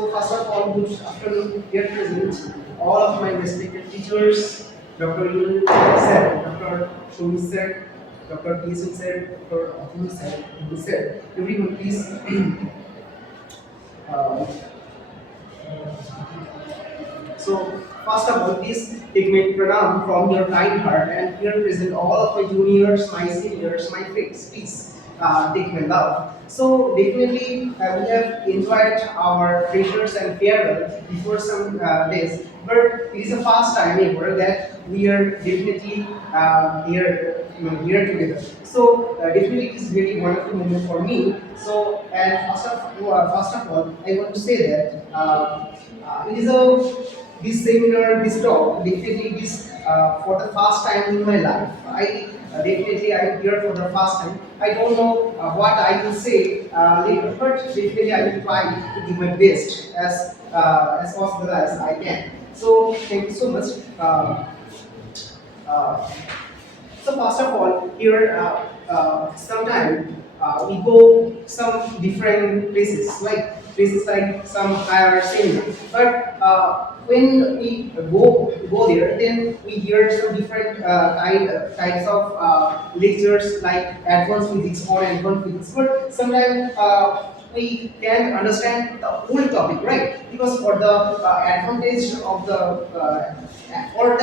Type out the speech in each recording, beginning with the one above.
So first of all, good afternoon, dear present, all of my respected teachers, Dr. Yul sir, Dr. Shumi sir, Dr. Kisun sir, Dr. Atul sir, everyone please uh, so, first of all, please take my pranam from your kind heart and here present all of my juniors, my seniors, my friends. Please take my love. So, definitely, we have enjoyed our freshers and farewell before some days, but it is a first time ever that we are definitely here together. So, definitely, it is very wonderful moment for me. So, and first of all, I want to say that it is a this seminar, this talk, definitely this for the first time in my life. I am here for the first time. I don't know what I will say later, but definitely I will try to do my best as possible as I can. So thank you so much. Uh, so first of all, here sometime we go some different places, like some higher seminar. But when we go there, then we hear some different types of lectures like advanced physics or advanced physics. But sometimes we can understand the whole topic, right? Because for the advantage of the for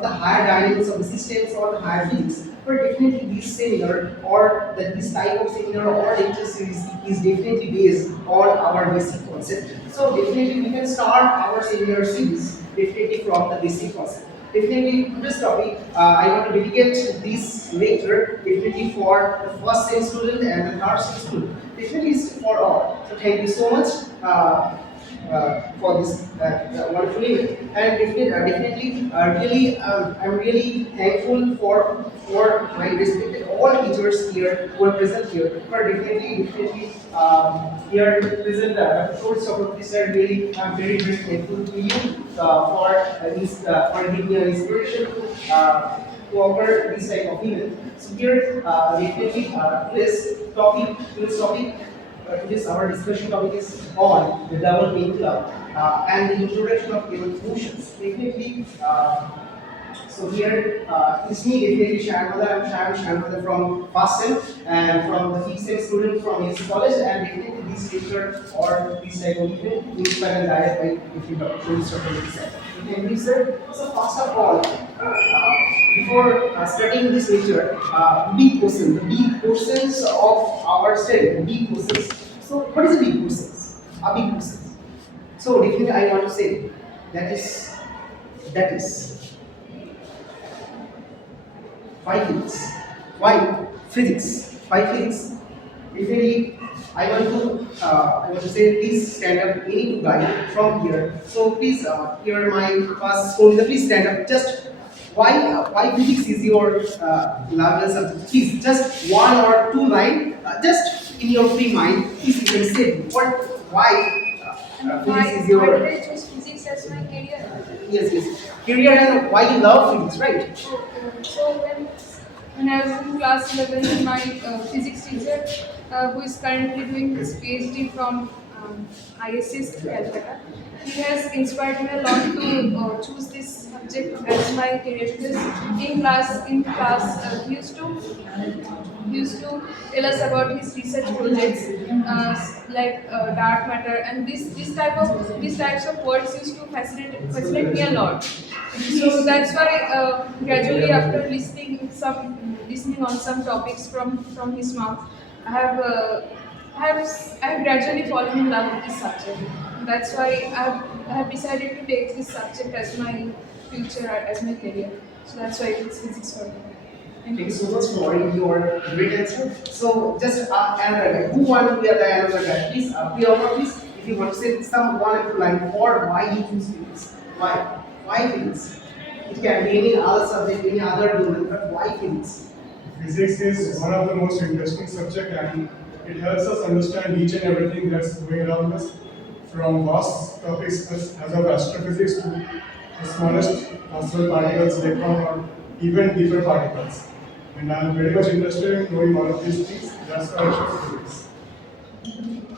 the higher dynamics of the systems or the higher physics. But definitely this seminar or this type of seminar or lecture series is definitely based on our basic concept. So definitely we can start our seminar series definitely from the basic concept. Definitely this topic, I want to dedicate this lecture definitely for the first sem student and the third sem student. Definitely it's for all. So thank you so much. For this wonderful event. And I'm really thankful for my respected all teachers here who are present here. For definitely here present Dr. Sophocles sir. Really, I'm very thankful to you for giving me an inspiration to offer this type of event. So here definitely today's topic today's our discussion topic is on the double pendulum and the introduction of emotions. Definitely, so here it's me, definitely Shanmada. I'm Shanmada from first sem and from the fifth sem student from his college, and definitely this lecture or this type of event inspired and guided by different doctors or sir. Thank you, sir. So first of all, before starting this lecture, the big questions of our study, the big questions. So what is a big questions? A big questions. So definitely I want to say that is why physics? Why physics? Why physics? Definitely I want to say please stand up. We need to guide from here. So please here my first school. Please stand up. Just why physics is your lovely subject? Please just one or two line. Just in your free mind, please you can say what why physics is Why your did I choose physics as my career? yes career and why you love physics, right? So when I was in class 11, my physics teacher, who is currently doing his PhD from ISS Calcutta, he has inspired me a lot to choose this subject as my career because in class he used to tell us about his research projects like dark matter and these types of words used to fascinate me a lot. So that's why gradually after listening on some topics from his mouth, I have uh, I have gradually fallen in love with this subject. That's why I have decided to take this subject as my future, as my career. So that's why it's physics for me. Thank Thank you you. so much for your great answer. So just another guy. Who want to be another guy? Please, please, if you want to say some one or two line for why you choose physics. Why? Why physics? It can be any other subject, any other domain, but why physics? Physics is one of the most interesting subject and it helps us understand each and everything that's going around us, from vast topics as of astrophysics to the smallest astral particles, electron, or even deeper particles. And I'm very much interested in knowing all of these things. That's why I chose physics.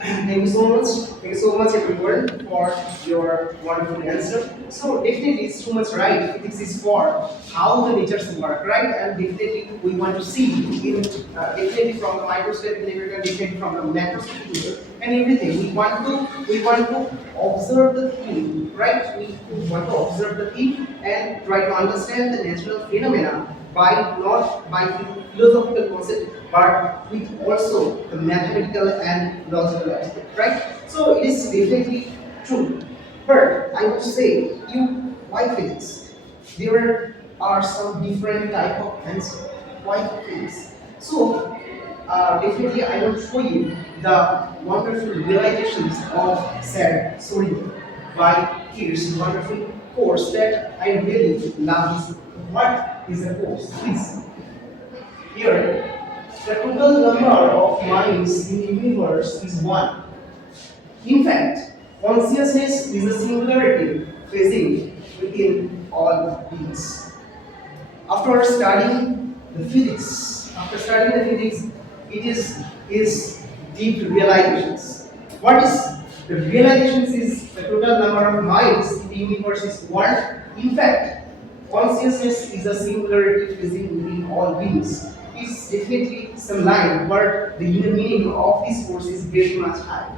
Thank you so much. Thank you so much, everyone, for your wonderful answer. So definitely, it's too much right. Physics is for how the natures work, right? And definitely, we want to see in definitely from the microscopic level, and definitely from the macroscopic level, and everything. We want to observe the thing, right? We want to observe the thing and try to understand the natural phenomena by not by philosophical concept, but with also the mathematical and logical aspect, right? So it is definitely true. But I would say, you why physics? There are some different type of answer. Why physics? So definitely I will show you the wonderful realizations of Sir Surya by his wonderful course that I really love. This. What is a course? Please. Here, the total number of minds in the universe is one. In fact, consciousness is a singularity present within all beings. After studying the physics, it is deep realizations. What is the realizations is the total number of minds in the universe is one. In fact, consciousness is a singularity present within all beings. It's definitely some line, but the inner meaning of this course is very much high.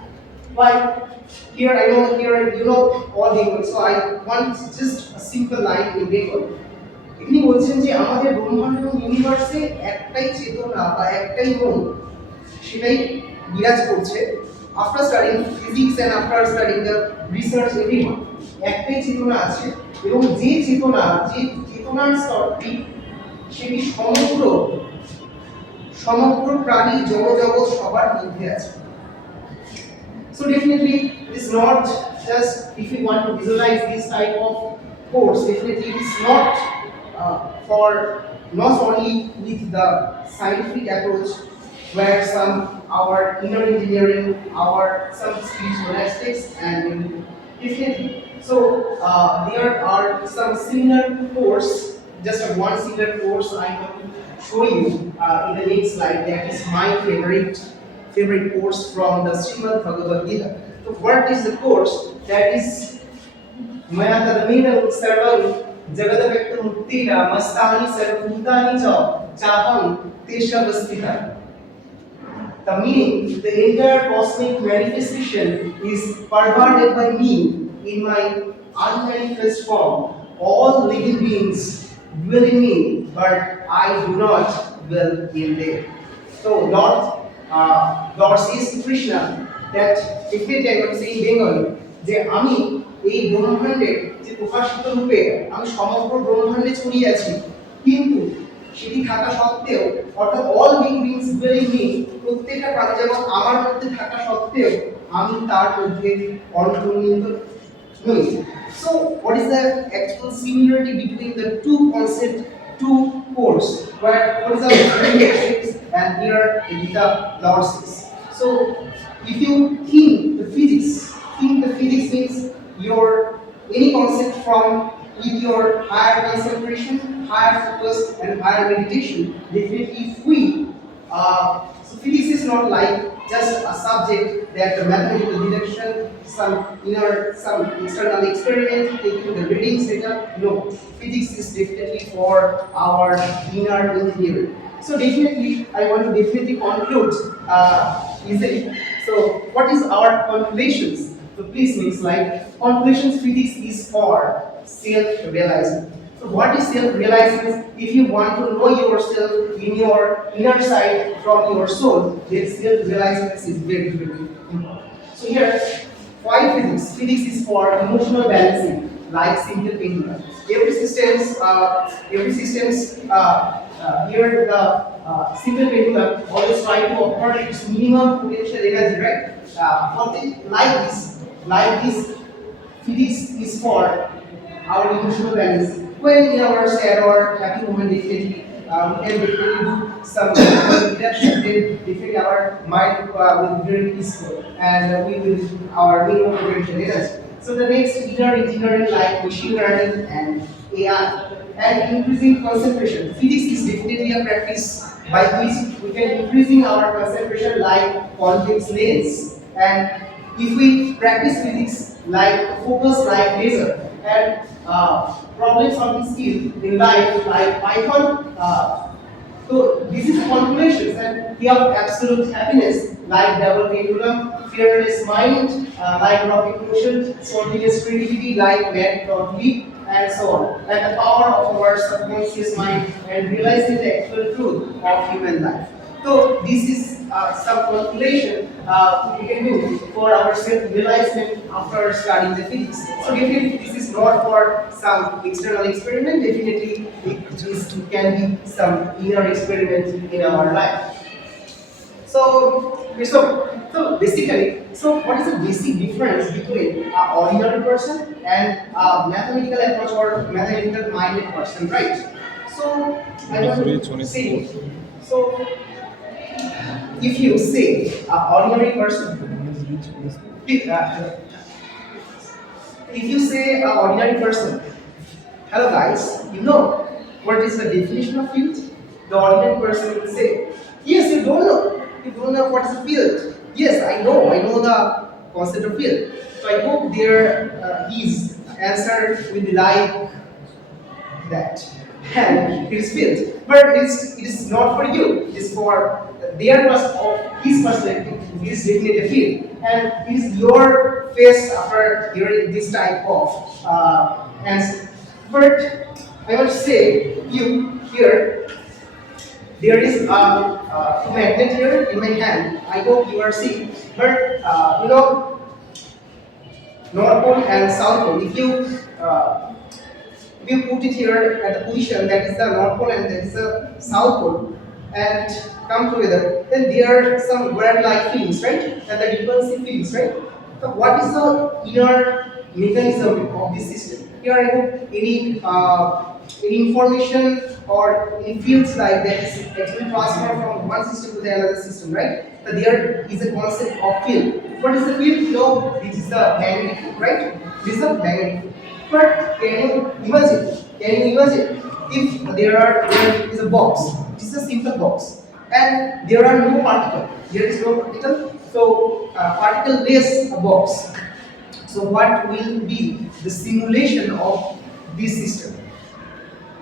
Why? Here you know all Bengal, so I want just a simple line in Bengal. তিনি বলছেন যে আমাদের ব্রহ্মাণ্ড এবং ইউনিভার্সে একটাই চেতনা বা একটাই মন সেটাই বিরাজ করছে after studying physics and after studying the research everyone একটাই চেতনা আছে এবং যে চেতনার স্তরটি সেটি সমগ্র প্রাণী জগৎ সবার মধ্যে আছে. So definitely it is not just if you want to visualize this type of course, definitely it is not for not only with the scientific approach where some our inner engineering, our some spiritual aspects and definitely. So there are some similar course, just one similar course I want to show you in the next slide. That is my favorite course from the Srimad Bhagavad Gita. So what is the course? That is Maya Tadamina Sarvam Jagadavekta Muktira Mastani Sarvabhutani Cha Chaham Tesha Vastita. The meaning, the entire cosmic manifestation is pervaded by me in my unmanifest form. All living beings dwell in me, but I do not dwell in them. So Lord says to Krishna that definitely I am saying Bengali যে আমি এই ব্রহ্মাণ্ডের যে প্রকাশিত রূপে আমি সমগ্র ব্রহ্মাণ্ডে ছড়িয়ে আছি কিন্তু সেটি থাকা সত্ত্বেও অর্থাৎ অল বিংস ডুয়েলিং মি প্রত্যেকটা প্রাণী যেমন আমার মধ্যে থাকা সত্ত্বেও আমি তার মধ্যে অন্তর্নিহিত নই. So what is the actual similarity between the two concepts, two course where for example physics and here the Gita Lord says. So if you think the physics means your any concept from with your higher concentration, higher focus and higher meditation. Definitely if we so physics is not like just a subject that the mathematical deduction, some external experiment, taking the readings data. No, physics is definitely for our inner engineering. So definitely, I want to definitely conclude easily. So what is our conclusions? So please next slide. Conclusions, physics is for self-realizing. So what is self-realizing? If you want to know yourself in your inner side from your soul, then self-realizing is very important. So here, why physics? Physics is for emotional balancing, like simple pendulum. Every systems here the simple pendulum always try to offer its minimum potential energy, right? Like this, physics is for our emotional balance. When in our sad or happy moment, definitely we can definitely do some reduction. Then definitely our mind will be very peaceful, and we will our minimum potential energy. So the next inner engineering like machine learning and AI and increasing concentration. Physics is definitely a practice by which we can increasing our concentration like convex lens And if we practice physics like focus like laser and problem solving skill in life like Python, so this is calculations and we have absolute happiness like double pendulum, fearless mind like rocket motion, spontaneous creativity like lead, and so on. And the power of our subconscious mind and realizing the actual truth of human life. So this is some calculation we can do for our self-realization after studying the physics. So definitely this is not for some external experiment, definitely it can be some inner experiment in our life. So basically, so what is the basic difference between an ordinary person and a mathematical approach or mathematical minded person, right? So I want to say, so if you say an ordinary person, if you say an ordinary person, hello guys, you know what is the definition of field? The ordinary person will say, yes, you don't know. You don't know what is a field. Yes, I know the concept of field. So I hope there his answer will be like that. And it is filled. But it is not for you. It is for their his perspective. It is definitely a field. And it is your face after hearing this type of answer. But I want to say you here there is a magnet here in my hand. I hope you are seeing. But North Pole and South Pole. If you put it here at the position that is the North Pole and that is the South Pole and come together, then there are some wave-like fields, right? And the repulsive fields, right? So what is the inner mechanism of this system? Here I hope any information or any fields like that is actually transferred from one system to the another system, right? So there is a concept of field. What is the field? No, this is the magnetic field, right? This is the magnetic field. But can you imagine? If there is a box? This is a simple box, and there are no particle. There is no particle, so particle-less a box. So what will be the simulation of this system?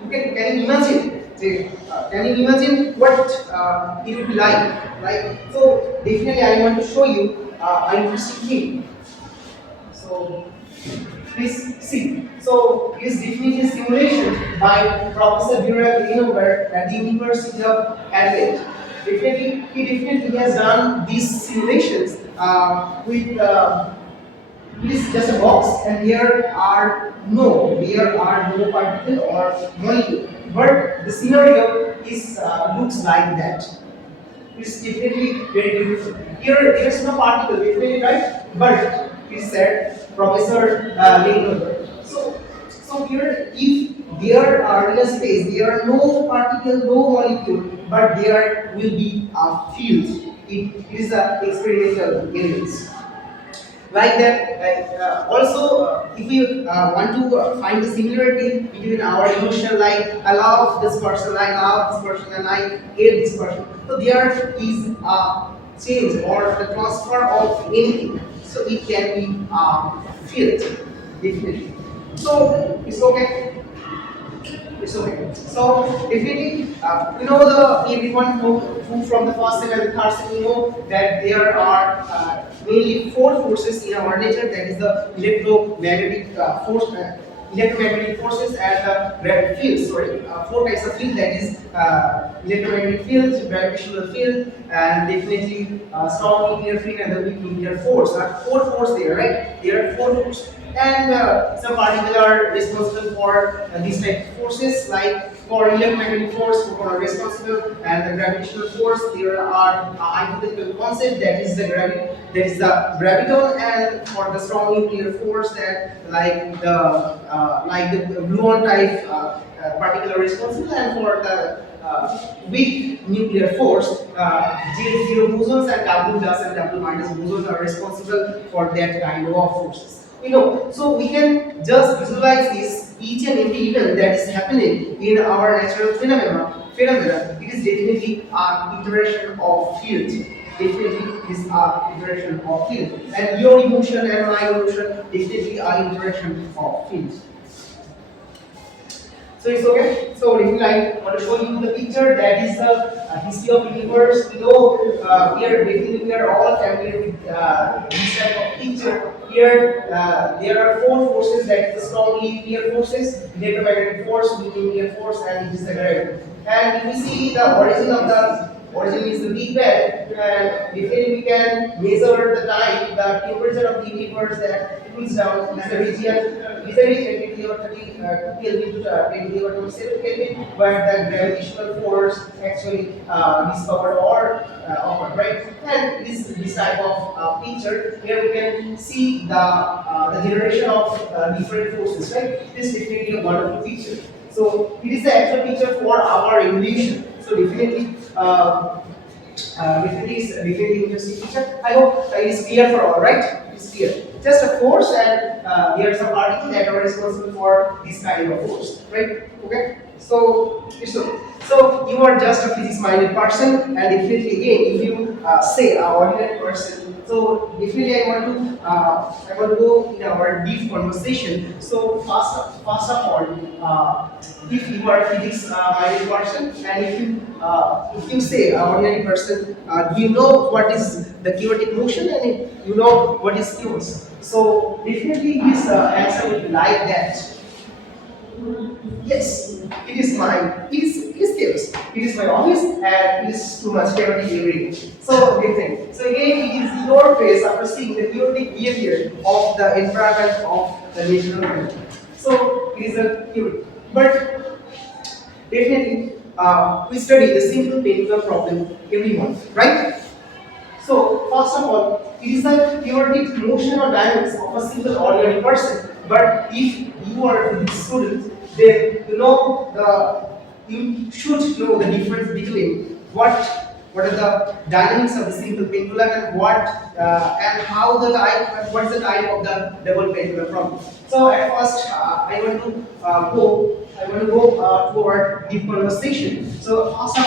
Can you imagine? Can you imagine what it would be like? Right? So definitely, I want to show you an interesting thing. So please see. So it is definitely a simulation by Professor Durrell Greenberg at the University of Adelaide. He has done these simulations with. It is just a box, and there are no particle or molecule. But the scenario is looks like that. It's definitely very beautiful. Here, there is no particle, definitely right, but it said Professor Greenberg. So here, if there are in a space, there are no particle, no molecule, but there will be a field. It is a experimental evidence like that. If we want to find the similarity between our emotion, like I love this person, I love this person, and I hate this person, so there is a change or the transfer of anything, so it can be felt definitely. So it's okay. It's okay. So definitely, everyone who from the first sem and the third sem, you know that there are mainly four forces in our nature. That is the electromagnetic forces and the gravitational fields. Sorry, four types of field. That is electromagnetic fields, gravitational field, and definitely strong nuclear field and the weak nuclear force. Four forces there, right? There are four forces. And some particles are responsible for these type of forces, like for electromagnetic force, are responsible, and the gravitational force. There are a hypothetical concept that is the graviton, and for the strong nuclear force, that like the gluon type particle are responsible, and for the weak nuclear force, J0 bosons and W plus and W minus bosons are responsible for that kind of forces. So we can just visualize this each and every event that is happening in our natural phenomena. It is definitely an interaction of fields. definitely is a interaction of field. And your emotion and my emotion definitely are interaction of field. So it's okay. So if I want to show you the picture, that is the history of universe. We know we are all familiar with this type of picture. Here there are four forces, that is the strong linear forces, electromagnetic force, nuclear force, and it is the gravity. And if we see the origin is the Big Bang, and definitely we can measure the time, the temperature of the universe that cools down is the region, is the region 20 or 30 Kelvin to 20 or 27 Kelvin, but the gravitational force actually discovered or occurred, right? And this type of picture here we can see the generation of different forces, right? This is definitely a wonderful picture. So it is the actual picture for our evolution. So definitely. Definitely interesting picture. I hope it is clear for all, right? It is clear. Just a force, and there are some particles that are responsible for this kind of force, right? Okay. So it's okay. So you are just a physics-minded person, and definitely again, if you say a ordinary person, so definitely I want to go in our deep conversation. So first of all, if you are a physics-minded person, and if you say a ordinary person, you know what is the chaotic motion, and you know what is chaos. So definitely his answer will be like that. Yes, it is mine. It is chaos. It is my office, and it is too much chaotic every day. So different. So again, it is your face after seeing the chaotic behavior of the environment of the natural world. So it is a chaotic. But definitely, we study the simple pendulum problem every month, right? So, first of all, it is the theoretic motion or dynamics of a single ordinary person. But if you are a student, then you should know the difference between what are the dynamics of the single pendulum, and and how the type, what is the type of the double pendulum problem. So at first I want to go toward deep conversation. So first of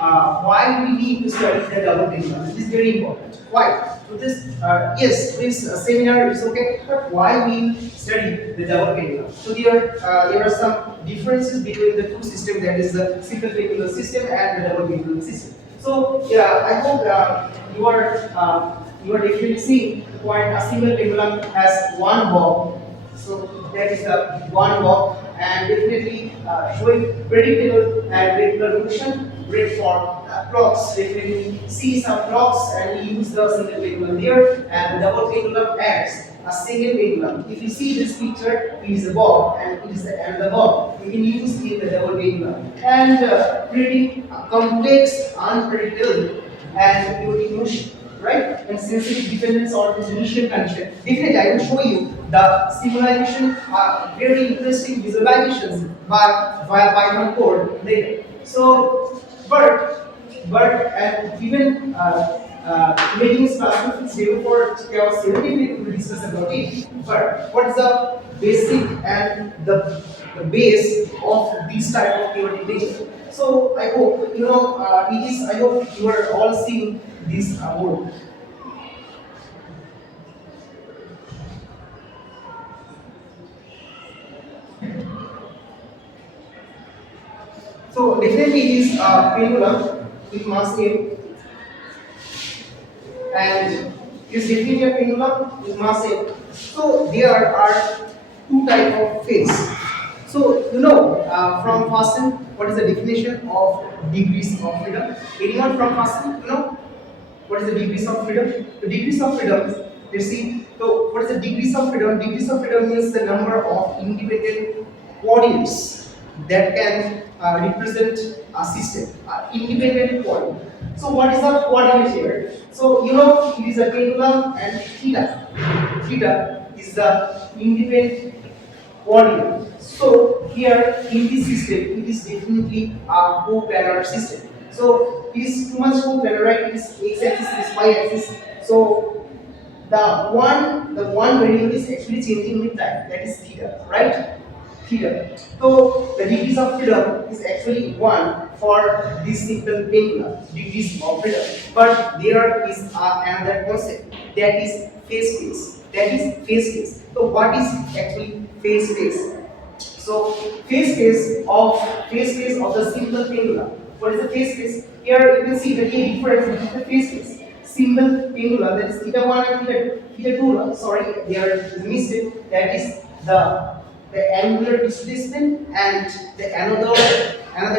all, why we need to study the double pendulum? This is very important. Why? So yes, this seminar is okay, but why we study the double pendulum? So there are some differences between the two systems, that is the single pendulum system and the double pendulum system. So yeah, I hope you are definitely seeing point a single pendulum has one bob. So that is the one bob, and definitely showing predictable and regular motion. Great for clocks. Definitely see some clocks and use the single pendulum there, and the double pendulum acts a single pendulum. If you see this picture, it is a bob, and it is another bob. You can use in the double pendulum, and pretty complex, unpredictable, and chaotic motion, right? And sensitive dependence on this initial condition. Definitely, I will show you the simulation, very interesting visualizations via Python code later. So, and even making specific zero for chaos theory, we will discuss about it. But what is the basic and the base of this type of chaotic nature? So I hope you know it is. I hope you are all seeing this board. So definitely it is pendulum with mass m, and it is definitely a pendulum with mass m. So there are two type of phase. So from Fasten, what is the definition of degrees of freedom? Anyone from Fasten, what is the degrees of freedom? The degrees of freedom, let's see. So what is the degrees of freedom? Degrees of freedom means the number of independent coordinates that can represent a system, independent coordinate. So what is the coordinate here? So it is a pendulum, and theta. Theta is the independent coordinate. So here in this system, it is definitely a co-planar system. So it is too much co-planar, right? It is x-axis, it is y-axis. So the one variable is actually changing with time. That is theta, right? Theta. So the degrees of freedom is actually 1 for this simple pendulum, degrees of freedom. But there is another concept, that is phase space. That is phase space. So what is actually phase space? So phase space of the simple pendulum. What is the phase space? Here you can see the key difference between the phase space. Simple pendulum, that is theta 1 and theta 2. Sorry, there is a mistake. That is the angular displacement, and the another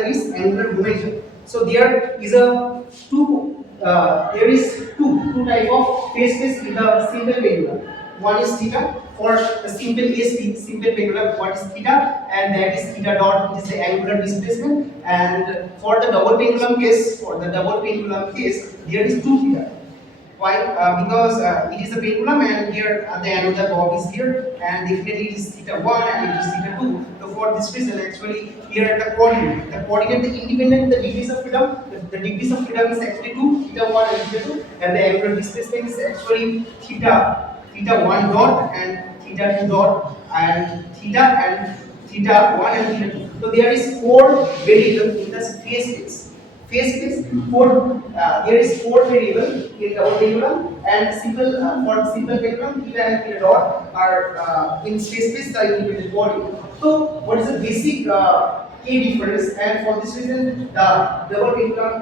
is angular momentum. So there is two type of phase space in the simple pendulum. One is theta for the simple simple pendulum. What is theta? And that is theta dot. It is the angular displacement. And for the double pendulum case, there is two theta. Why? Because it is a pendulum, and here the another bob is here, and definitely it is theta 1 and it is theta 2. So for this reason, actually here the coordinate, the independent, the degrees of freedom, the degrees of freedom is actually 2, theta 1 and theta 2, and the angular displacement is actually theta 1 dot and theta 2 dot and theta 1 and theta 2. So there is 4 variables in the phase space. Phase space, there is 4 variables in double pendulum, and simple for simple pendulum, theta and theta dot are in space space the independent body. So what is the basic key difference? And for this reason, the double pendulum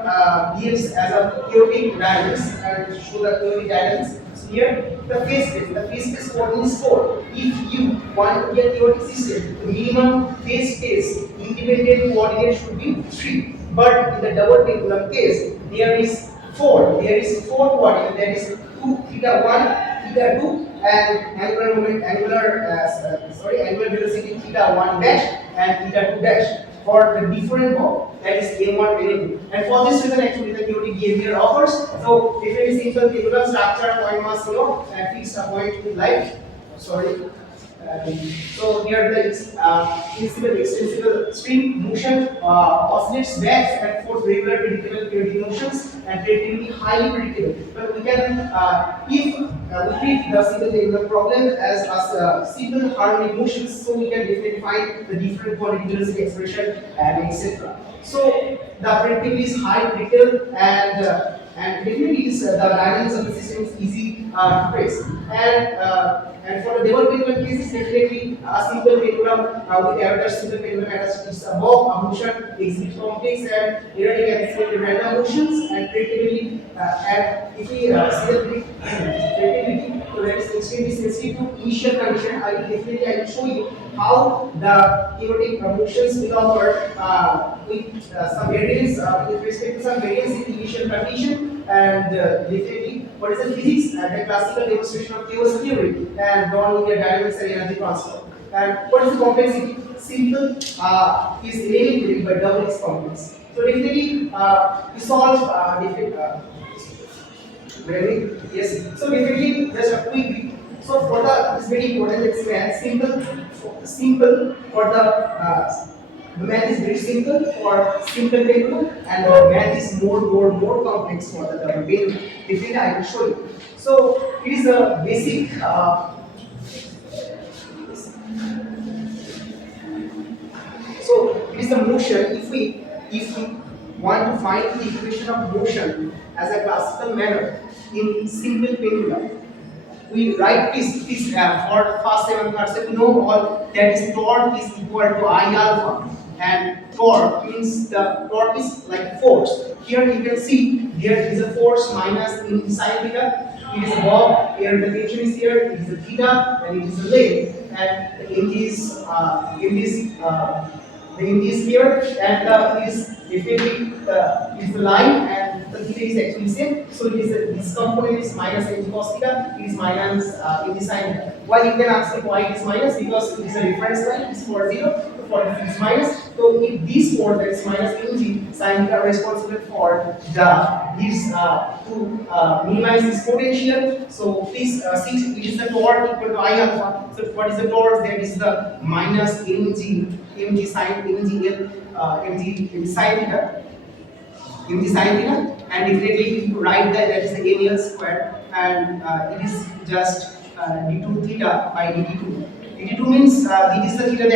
behaves as a chaotic dynamics, and show the chaotic dynamics. So here the phase space coordinate is 4. If you want to get chaotic system, the minimum phase space independent coordinate should be 3. But in the double pendulum case, there is 4. There is 4 coordinate. That is 2, theta 1, theta 2, and angular velocity theta 1 dash and theta 2 dash for the different bob. That is a1 and a2. And for this reason, actually the chaotic behavior occurs. So if it is simple pendulum structure, point mass and fixed a point in light. Sorry. So here the extensible string motion oscillates back and forth regular predictable chaotic motions and predictably highly predictable. But we can if we treat the simple pendulum problem as simple harmonic motions, so we can definitely find the different quantity velocity expression and etc. So the predictability is high, predictable, and definitely is the dynamics of the system is easy to trace. And for the double pendulum cases, definitely a simple pendulum with average simple pendulum is above a motion exhibit complex and erratic and random motions, and predictability. And if we see the predictability, so that is extremely sensitive to initial condition. I will show you how the chaotic motions will occur with some variance with respect to some variance in the initial condition, and definitely what is the physics and the classical demonstration of chaos theory and non-linear dynamics and energy transfer. And what is the complexity? Simple is really but double is complex. So definitely we solve different. Yes. So definitely just a quick. So for the it's very important. Let's say simple for the math is very simple for simple pendulum, and the math is more complex for the double pendulum. Definitely, I will show you. So it is a basic. So it is the motion. If we want to find the equation of motion as a classical manner in simple pendulum, we write this for first and third step. We know all that is torque is equal to I alpha, and torque means the torque is like force. Here you can see there is a force minus in sine theta. It is above. Here the tension is here. It is a theta and it is a length, and the MG is here, and is the line, and the theta is actually same. So it is this component is minus MG cos theta. It is minus MG sin theta. Why you can ask me why it is minus? Because it is a reference line. It is for 0. For it is minus. So if these four, that is minus MG sin theta, are responsible for to minimize this potential. So please see it is the torque equal to I alpha. So what is the torque? That is the minus MG sin MG sin theta. MG sin theta, and definitely you write that is the AL square, and it is just d2 theta by dt2. dt2 means it is the theta, the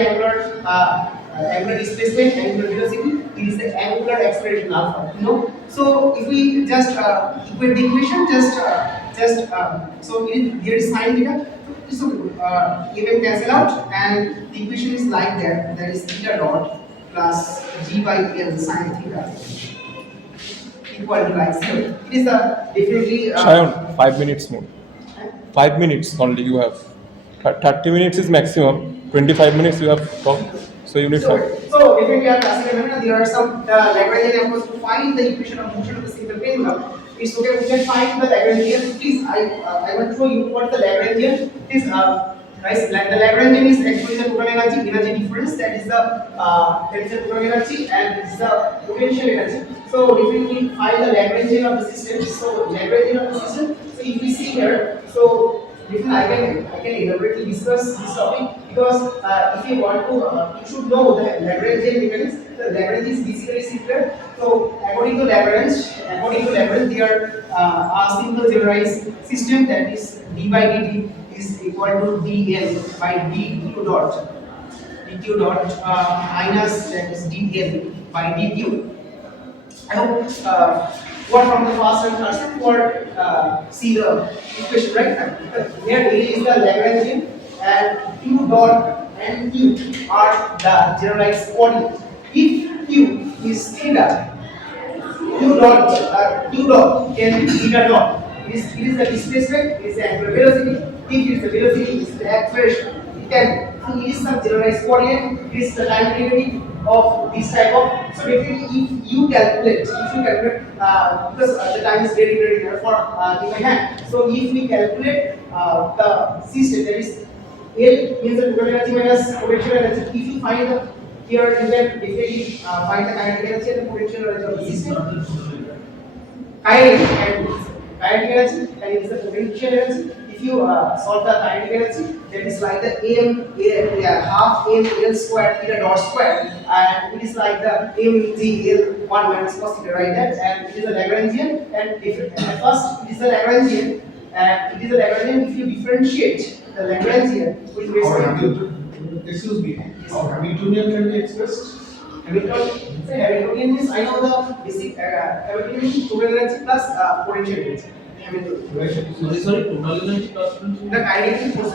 angular displacement, angular velocity, it is the angular acceleration alpha. You know, so if we just equate the equation, so here is sine theta. So you can cancel out, and the equation is like that. That is theta dot plus g by l sine theta equal to like 0. It is a definitely Sayan, 5 minutes more. 5 minutes only you have. 30 minutes is maximum. 25 minutes you have talk. So you need so, 5. so if we are classical phenomena, there are some Lagrangian efforts to find the equation of motion of the single pendulum. It's okay, we can find the Lagrangian. Please, I want to show you what the Lagrangian is. Right, like the Lagrangian is actually the total energy difference. That is the total energy, and this is the potential energy. So if we find the Lagrangian of the system, so Lagrangian of the system. So if we see here, so I can elaborately discuss this topic because if you want to, you should know the Lagrangian mechanics. The Lagrange is basically simpler. So according to Lagrange, there a simple generalized system that is d by dt is equal to dl by dq dot minus that is dl by dq. I hope what from the first and third step for see the equation right now. Here A is the Lagrangian and Q dot and Q are the generalized coordinates. If Q is theta, Q dot can be theta dot. It is the displacement, it is the angular velocity. If it is the velocity, it is the acceleration. It is some generalized coordinate. It is the time derivative of this type of. So definitely, if you calculate, because the time is very rare for in my hand. So if we calculate the system, that is L means the total energy minus potential energy. If you find the here, you can definitely find the kinetic energy and the potential energy of the system. Kinetic energy, and it is the potential energy. If you solve the kinetic energy, that is like the half m l square theta dot square, and it is like the m g l 1 minus cos theta, right? That, and it is a Lagrangian, and at first it is a Lagrangian, and it is a Lagrangian if you differentiate the Lagrangian with respect to. Excuse me, how Hamiltonian can be expressed? Hamiltonian means I know the basic Hamiltonian is total energy plus potential energy. Hamiltonian. Sorry, total energy plus potential. The kinetic force.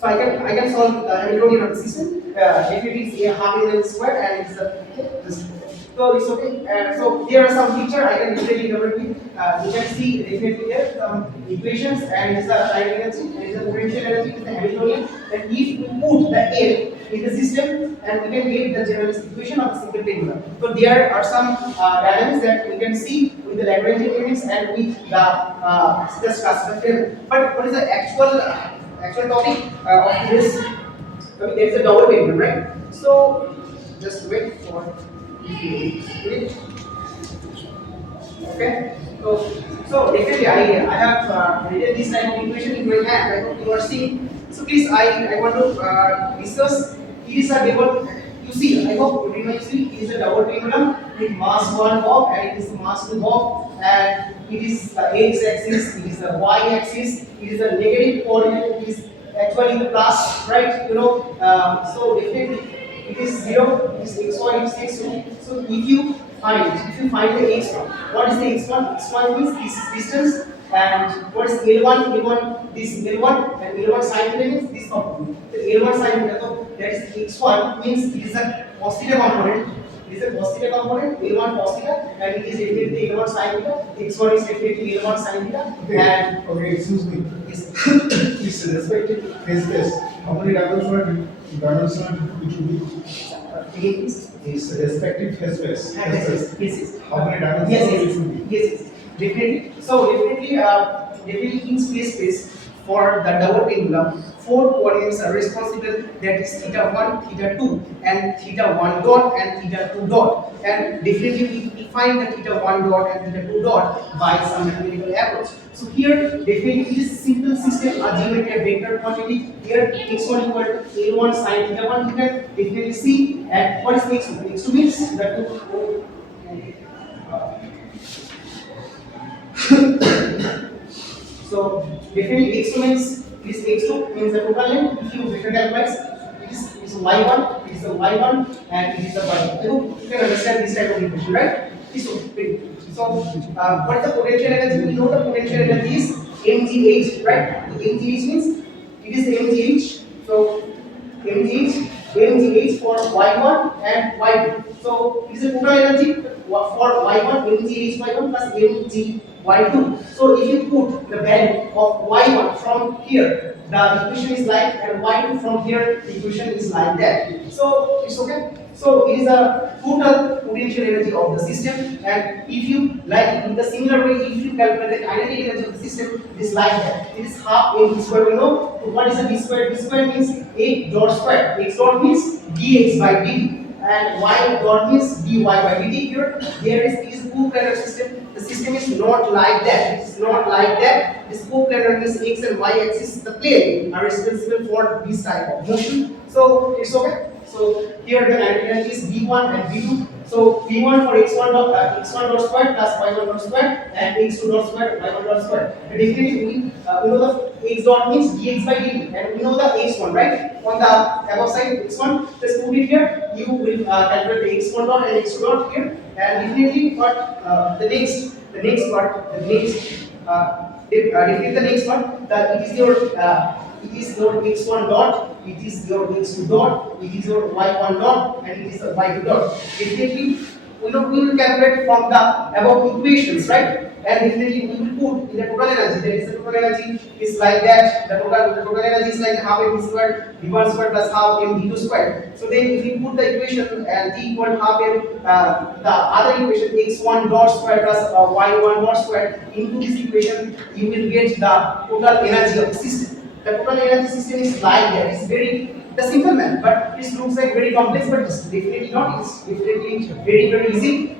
So I can solve the Hamiltonian of the system. If it is a half m square and it's this. So it's okay. So there are some feature I can definitely cover with. You can see definitely there some equations, and it's the kinetic energy, and it's the potential energy, it's the Hamiltonian. And if we put the L in the system, and we can get the general equation of the single pendulum. So there are some dynamics that we can see with the Lagrangian units and with the just classical theorem. But what is the actual topic of this? There is a double pendulum, right? So just wait for. Okay. So definitely I have written this type of equation in my hand. I hope you are seeing. So please I want to discuss. It is a double. You see, I hope everyone see. It is a double pendulum with mass 1 Bob and it is mass 2 Bob, and it is the x-axis, it is the y-axis, it is the negative coordinate, it is actually the plus, right? You know, so definitely. It is 0, it is x1, it is x2. So if you find the x1, what is the x1? X1 means this distance, and what is L1? L1 this L1, and L1 sine theta means this component. So L1 sine theta, so that is x1 means it is a cos theta component. It is a cos theta component, L1 cos theta, and it is definitely L1 sine theta. X1 is definitely L1 sine theta. And Okay, excuse me. yes, This respective phase space, how many dimensional it should be? This respective phase space. yes. How many dimensions it should be? Yes. Definitely. So definitely in space for the double pendulum, 4 coordinates are responsible. That is theta 1, theta 2, and theta 1 dot and theta 2 dot. And definitely we define the theta 1 dot and theta 2 dot by some mathematical approach. So here definitely it is simple system, a geometric vector quantity. Here x1 equal to a1 sine theta 1. You can definitely see. And what is x2? X2 means the 2. So definitely x2 means This x2 means the total length. If you vector calculate, it is y1, it is a y1, and it is a y2. You can understand this type of equation, right? So, what is the potential energy? We know the potential energy is mgh, right? The mgh means it is mgh. So mgh for y1 and y2. So it is a total energy for y1 mgh y1 plus mg y2. So if you put the value of y1 from here, the equation is like, and y2 from here, the equation is like that. So it's okay. So it is a total potential energy of the system, and if you like in the similar way, if you calculate the kinetic energy of the system, it is like that. It is half mv square. We know. So what is a v square? V square means a dot square. X dot means dx by dt, and y dot means dy by dt. Here, there is co-planar system. The system is not like that. It is not like that. This co-planar means x and y axis, the plane, are responsible for this type of motion. So it's okay. So here the kinetic energy is v1 and v2. So v1 for x1 dot square plus y1 dot square, and x2 dot square y1 dot square. And definitely we know the x dot means dx by dt, and we know the x1, right? On the above side x1, just put it here. You will calculate the x1 dot and x2 dot here, and definitely what the next part, definitely the next one, that it is your x1 dot, it is your x2 dot, it is your y1 dot, and it is a y2 dot. Definitely, we will calculate from the above equations, right? And definitely we will put in the total energy. There is the total energy is like that. The total energy is like half mv squared v1 squared plus half mv2 squared. So then if you put the equation and t equal half m, the other equation x1 dot squared plus y1 dot squared into this equation, you will get the total energy of the system. The total energy system is like that. It's very the simple man, but it looks like very complex, but it's definitely not. It's definitely very easy.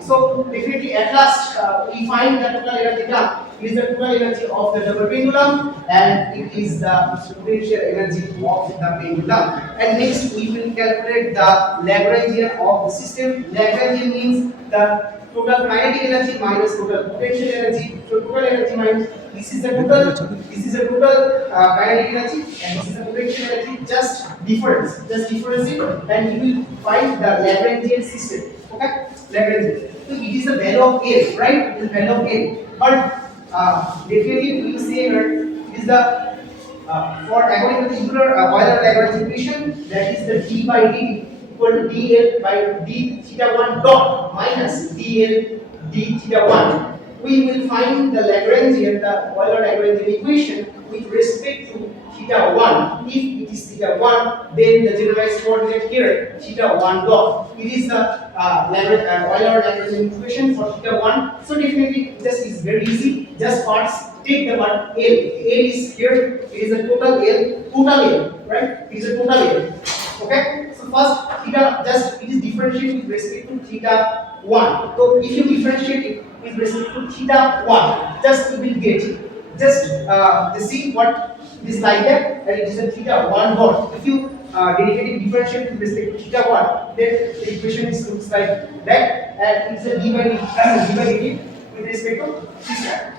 So definitely at last we find the total energy now. It is the total energy of the double pendulum, and it is the potential energy of the pendulum. And next we will calculate the Lagrangian of the system. Lagrangian means the total kinetic energy minus total potential energy. So total energy minus this is the total kinetic energy, and this is the potential energy. Just difference it, and you will find the Lagrangian system. Okay, Lagrangian. So it is the value of L, right? It is the value of L. But definitely we will say here it is the for according to the Euler-Lagrange equation, that is the d by dt equal to dl by d theta 1 dot minus dl d theta 1. We will find the Lagrangian, the Euler-Lagrange equation with respect to theta 1. If it is theta 1, then the generalized coordinate here theta 1 dot. It is the Euler-Lagrange equation for theta 1. So definitely this is very easy. Just first take the word L. L is here. It is a total L, right? It is a total L. Okay. So first theta, just it is differentiated with respect to theta 1. So if you differentiate it with respect to theta 1, just you will get it. Just see what it is like that, and it is a theta 1 dot. If you dedicate differentiate with respect to theta 1, then the equation looks like that, and it's a d by dt with respect to theta.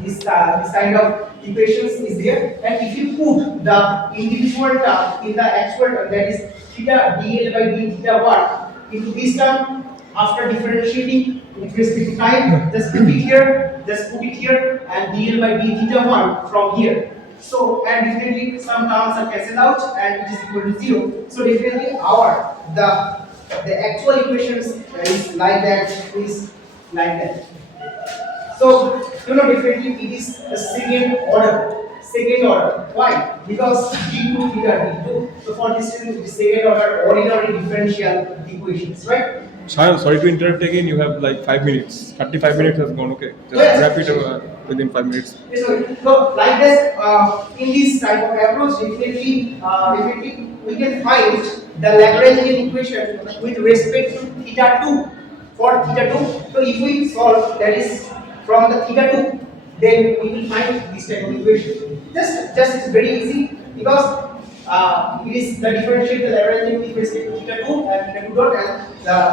This kind of equations is there, and if you put the individual term in the actual term, that is theta dl by d theta 1 into this term, after differentiating with respect to time, just put it here, and dl by d theta 1 from here. So, and definitely some terms are cancelled out, and it is equal to 0. So definitely the actual equations is like that. So, definitely it is the second order. Why? Because d2 theta d2. So for this reason, it is second order ordinary differential equations, right? Sayan, sorry to interrupt again. You have like 5 minutes. 35 minutes has gone. Okay, just Yes. wrap it within 5 minutes. Yes, okay. So like this, in this type of approach, definitely we can find the Lagrangian equation with respect to theta 2. For theta 2, so if we solve, that is from the theta 2, then we will find this type of equation. Just it's very easy, because it is the differentiate the Lagrangian with respect to theta 2 and theta 2 dot,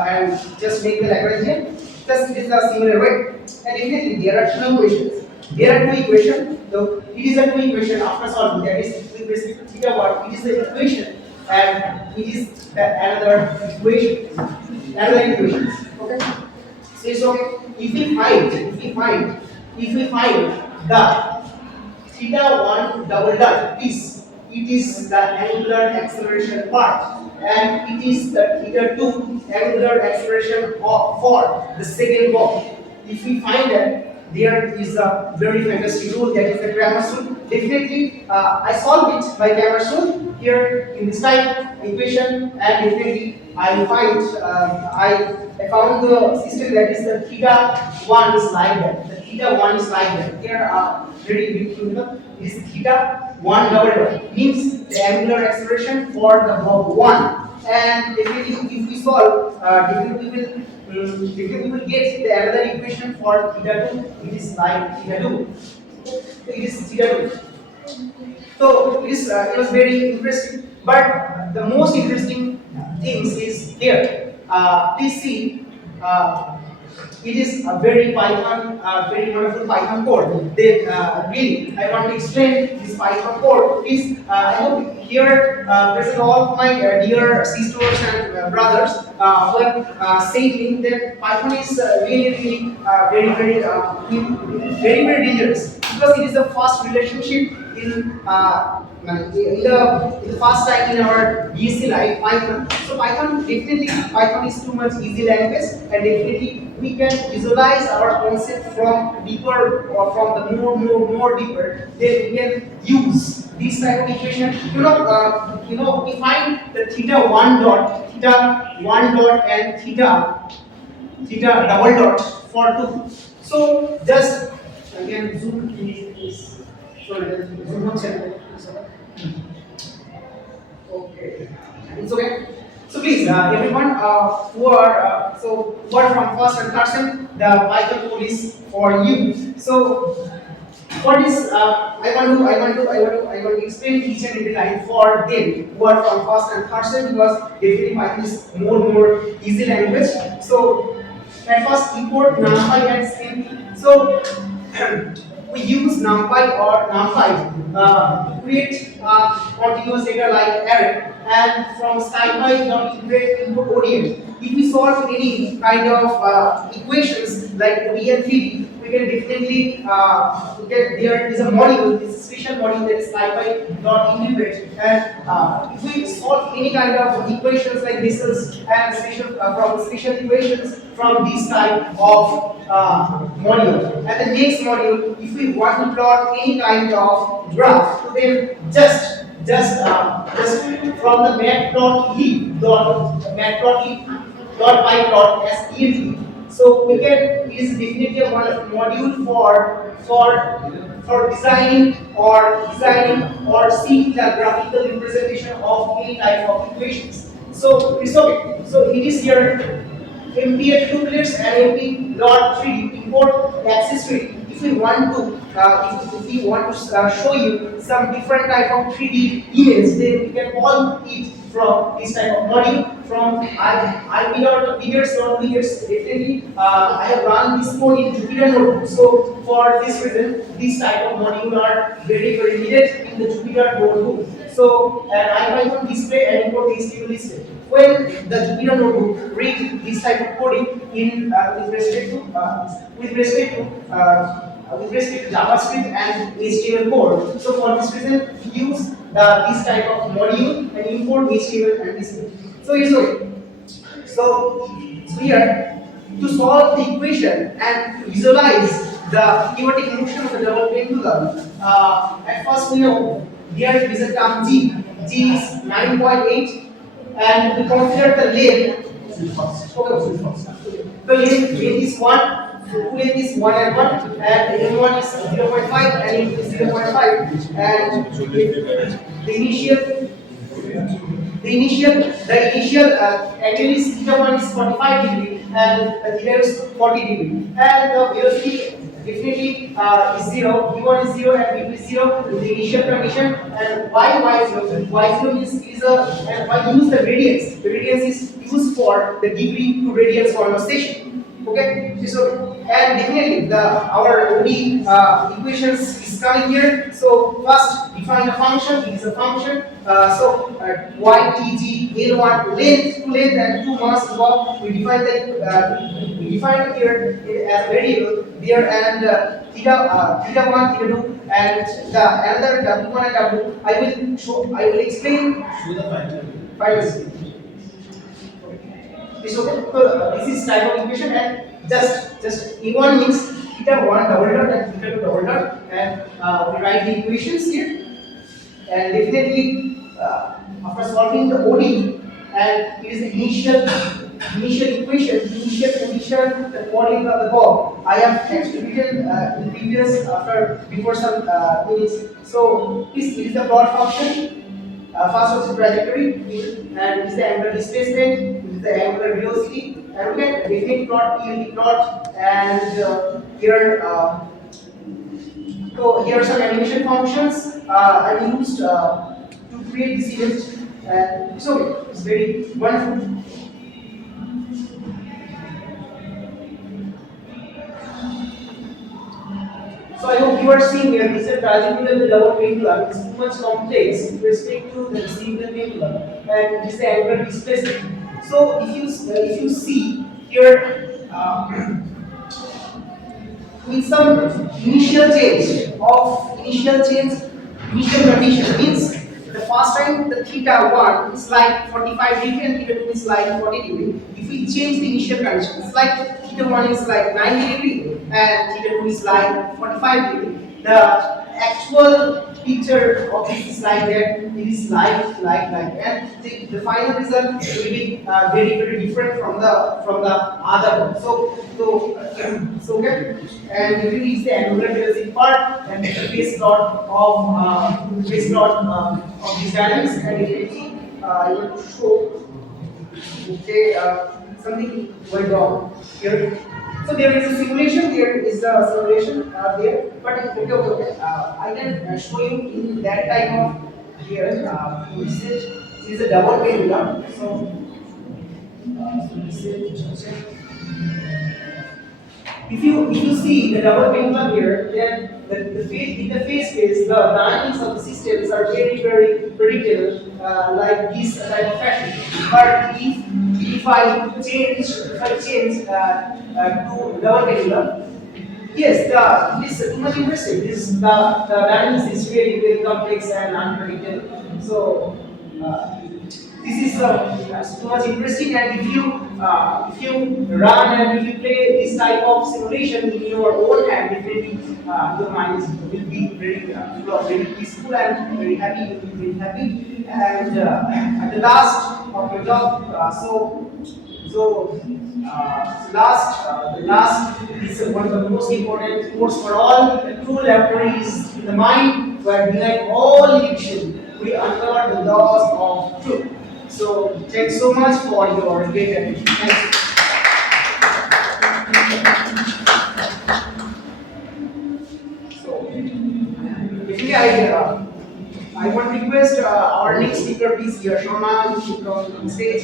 and just make the Lagrangian. Just it is the similar way. And definitely there are two equations. There are two equations. So it is a two equation after solving. That is with respect to theta what? It is the equation, and it is another equation. Another equation. Okay. So if we find the theta 1 double dot, it is the angular acceleration part, and it is the theta 2 angular acceleration for the second ball. If we find that, there is a very famous rule, that is the Cramer's rule. Definitely, I solved it by Cramer's rule here in this type equation, and definitely I found the system that is the theta 1 is like that. The theta 1 is like that. Here very big thing. Is theta 1 double dot, means the angular acceleration for the bob 1. And definitely, if we solve, definitely we will get the another equation for theta 2. It is like theta 2. It is theta 2. So it was very interesting. But the most interesting things is here. Please see. It is a very very wonderful Python code. Then really, I want to explain this Python code. Please, I hope here present all of my dear sisters and brothers who have said me that Python is really very dangerous, because it is the first relationship in the first time in our BSc life, Python. So Python is too much easy language, and definitely we can visualize our concept from deeper, or from the more deeper. Then we can use this type of equation. We find the theta 1 dot, and theta double dot for 2. So just again zoom in this. Sorry, zoom on channel. Okay, it's okay. So please, everyone who are from first and third sem, the Python code is for you. So for this, I want to explain each and every line for them who are from first and third sem, because definitely Python is more easy language. So at first, import numpy and scim. So we use numpy or numpy to create a continuous data like array, and from scipy integrate input orient. If we solve any kind of equations like ODE 3D, we can definitely there is a module, this special module, that is scipy.integrate, and if we solve any kind of equations like Bessel's and special equations from this type of module. And the next module, if we want to plot any kind of graph, then just from the matplotlib.pyplot as ELT. So we can, it is definitely a module for designing or seeing the graphical representation of any type of equations. So it's okay. So it is here MPA 2 clears and MP.3D import axis 3D. If we want to show you some different type of 3D image, then we can call it from this type of module. From I figures definitely I have run this code in Jupyter Notebook. So for this reason, this type of module are very needed in the Jupyter Notebook. So I will display and import this table display. When the Jupyter Notebook read this type of coding in with respect to JavaScript and HTML code. So for this reason, use this type of module and import HTML and display. So it's okay. So here, to solve the equation and to visualize the chaotic motion of the double pendulum, at first we know there is a term G. G is 9.8, and we consider the length. The length is 1. Full length is 1 and 1, and M1 is 0.5 and M2 is 0.5, and the initial angle is theta 1 is 45 degree and theta is 40 degree, and the velocity definitely is 0, v1 is 0 and v2 is 0 in the initial condition, and y0 means and why use the radians. The radians is used for the degree to radians conversation. Okay, so and definitely the our OD equations is coming here. So first define a function. It is a function. Y T G L1 length, two length and two mass above. We define here as variable there and theta one theta two and the another W1 and W. I will explain. Show the final. Finally. This okay. So this is type of equation and just E1 means theta 1 double dot and theta 2 double dot and we write the equations here and definitely after solving the OD and it is the initial equation, initial condition, the coordinate of the curve. I have actually written in previous before some minutes. So this is the plot function. First was the trajectory, and this is the angular displacement, this is the angular velocity, and we can definitely plot PLD plot, and here are some animation functions I used to create this image, and it's okay, it's very wonderful. So I hope you are seeing here this is a trajectory of the double pendulum. It's too much complex with respect to the single pendulum, and this is the angular displacement. So if you see here, with some initial condition means the first time the theta 1 is like 45 degree and theta 2 is like 40 degree. If we change the initial condition, it's like theta 1 is like 90 degree and theta 2 is like 45 degree. The actual picture of it is like that. It is like, and the final result will be very different from the other one. So okay, and if you reach the angular velocity part and the base plot of these dynamics, and immediately I want to show something went wrong here. So there is a simulation. There is a simulation there, but okay. I can show you in that type of here. This is a double pendulum. So this is. If you see the double pendulum here, then the phase space, the dynamics of the systems are very predictable, like this type of fashion. But if I change to double pendulum, yes, it is too much interesting. The dynamics is very complex and unpredictable. So. This is too much interesting, and if you run and if you play this type of simulation in your own hand, definitely your mind will be very peaceful and very happy. You will be very happy. And at the last of your job, the last is one of the most important course for all. True laboratories in the mind, where behind all illusion we uncover the laws of truth. So thanks so much for your great attention. Thank you. So basically, I want to request our next speaker, please, Yashona, to come on stage,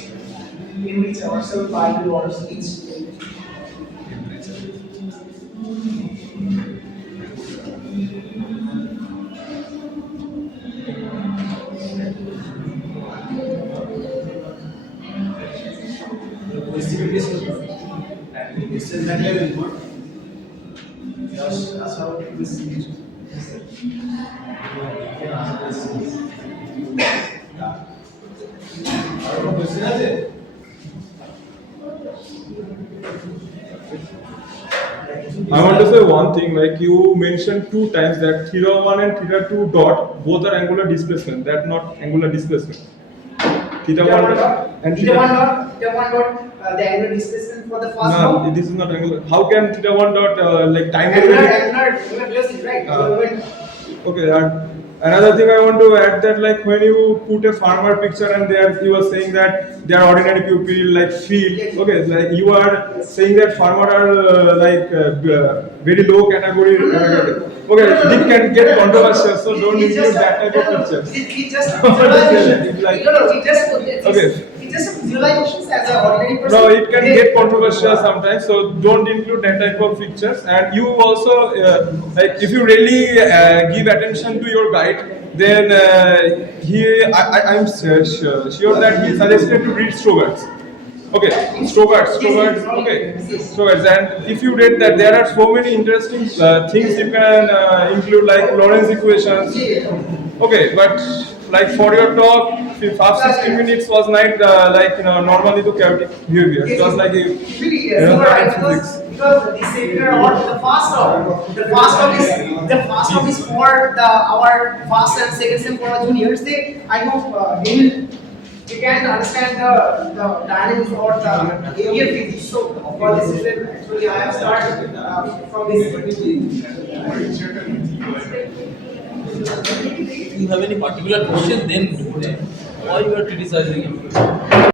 in which ourselves by your speech. I want to say one thing, like you mentioned two times that theta 1 and theta 2 dot both are angular displacement, that not angular displacement. Theta 1 and theta 1 dot, the angular displacement for the first no, one. this is not angular. How can theta 1 dot like time Angular velocity, right? Okay, another thing I want to add that like when you put a farmer picture and there you are saying that they are ordinary people like field. Okay, like you are saying that farmer are very low category. Okay, it can get controversial, so don't include that type of pictures. It just What is it? Like, no, it just okay. it's just a visualizations as an ordinary person. No, it can They- get controversial sometimes, so don't include that type of pictures. And you also, like, if you really give attention to your guide, then I'm sure that he suggested to read Strogarts. Okay, Strogarts, okay, Strogarts. And if you read that, there are so many interesting things you can include, like Lorentz equations. Okay, but like for your talk, the first 60 minutes was not normally the chaotic behavior. It was like a Really, yes, you are right, because the seminar or the fast talk is for our first and second sem for our juniors. I hope they can understand the dynamics or the area physics. So for this reason, actually I have started from this. If you have any particular question, then do that. Why you are criticizing him?